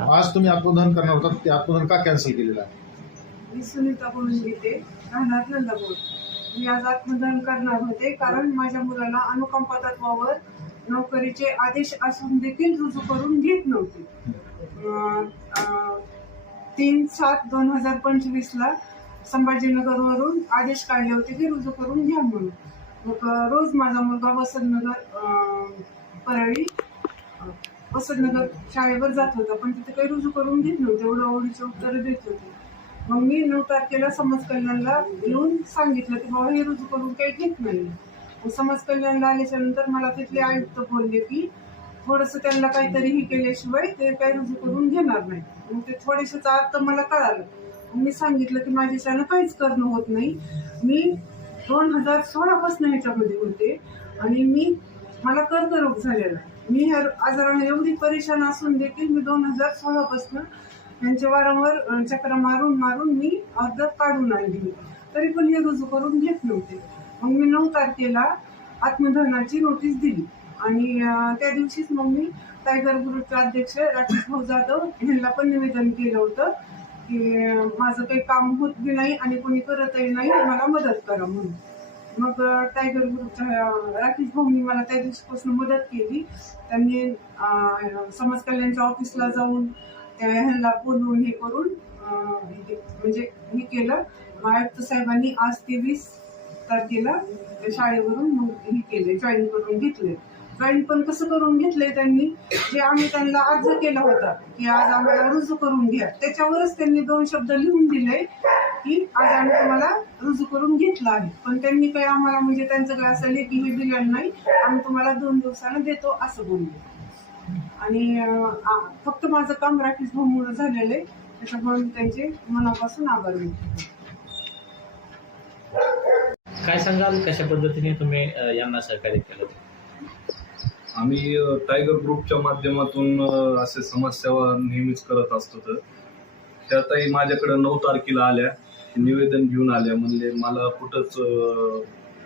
आज तुम्ही आत्मदहन करणार होता, ते आत्मदहन का कॅन्सल केलेलं आहे? मी सुनीता बोलून घेते, राहणार नंदापूर. मी आज आत्मदहन करणार होते कारण माझ्या मुलाला अनुकंपा तत्वावर नोकरीचे आदेश असून देखील रुजू करून घेत नव्हते. 3/7/2025 संभाजीनगरवरून आदेश काढले होते की रुजू करून घ्या म्हणून. मग रोज माझा मुलगा परळी वसंतनगर शाळेवर जात होता, पण तिथे काही रुजू करून घेत नव्हते, ओढाओढीचे उत्तर देत होते. मग मी 9 तारखेला समाज कल्याणला येऊन सांगितलं की बाबा हे रुजू करून काही घेत नाही. समाज कल्याणला आल्याच्या नंतर मला तिथले आयुक्त बोलले की थोडंसं त्यांना काहीतरी ही केल्याशिवाय ते काही रुजू करून घेणार नाही. मग ते थोडेसेचा अर्थ मला कळालं. मी सांगितलं की माझ्याच्यानं काहीच करणं होत नाही. मी 2016 पासून ह्याच्यामध्ये होते आणि मला कर्करोग झालेला. मी ह्या आजाराने एवढी परेशान असून देखील मी 2016 पासून त्यांचे वारंवार चक्र मारून मी अर्ज काढून आणली, तरी पण हे रुजू करून घेत नव्हते. मग मी 9 तारखेला आत्मदहनाची नोटीस दिली आणि त्या दिवशीच मग मी टायगर ग्रुपचे अध्यक्ष राकेश भाऊ जाधव यांना पण निवेदन केलं होतं की माझं काही काम होत बी नाही आणि कोणी करतही नाही, मला मदत करा म्हणून. मग टायगर ग्रुपच्या राकेश भाऊंनी मला त्या दिवशीपासून मदत केली. त्यांनी समाज कल्याणच्या ऑफिसला जाऊन ह्यांना बोलवून हे करून म्हणजे हे केलं. आयुक्त साहेबांनी आज 23 तारखेला शाळेवरून मग हे केले, जॉईन करून घेतले. जॉईन पण कसं करून घेतलंय त्यांनी, जे आम्ही त्यांना अर्ज केला होता की आज आम्हाला रुजू करून घ्या, त्याच्यावरच त्यांनी 2 शब्द लिहून दिले की आज आम्ही तुम्हाला रुजू करून घेतलं आहे. पण त्यांनी काही आम्हाला म्हणजे त्यांचं काय असं लेखी हे दिलेलं नाही, आम्ही तुम्हाला 2 दिवसानं देतो असं बोलले. आणि फक्त माझं काम राकेश भाऊमुळे झालेलं आहे, त्याच्यामुळे त्यांचे मनापासून आभार व्यक्त. काय सांगाल, कशा पद्धतीने तुम्ही यांना सहकार्य केलं? आम्ही टायगर ग्रुपच्या माध्यमातून असे समाजसेवा नेहमीच करत असतो. तर त्यातही माझ्याकडे 9 तारखेला आल्या, निवेदन घेऊन आल्या. म्हणले मला कुठंच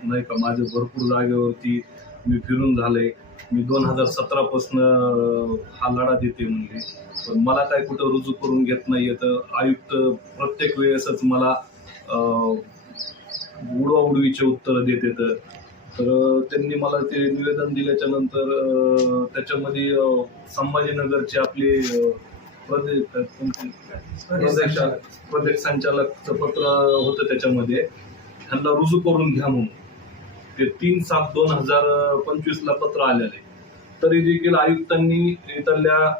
नाही का, माझ्या भरपूर जागेवरती मी फिरून झालंय, मी 2017 पासून हा लढा देते म्हणले, पण मला काय कुठं रुजू करून घेत नाही येतं. आयुक्त प्रत्येक वेळेसच मला उडवाउडवीचे उत्तर देत येतं. तर त्यांनी मला ते निवेदन दिल्याच्या नंतर त्याच्यामध्ये संभाजीनगरचे आपले प्रदेश संचालकचं पत्र होतं, त्याच्यामध्ये त्यांना रुजू करून घ्या म्हणून ते 3/7/2025 पत्र आलेले. तरी देखील आयुक्तांनी इथल्या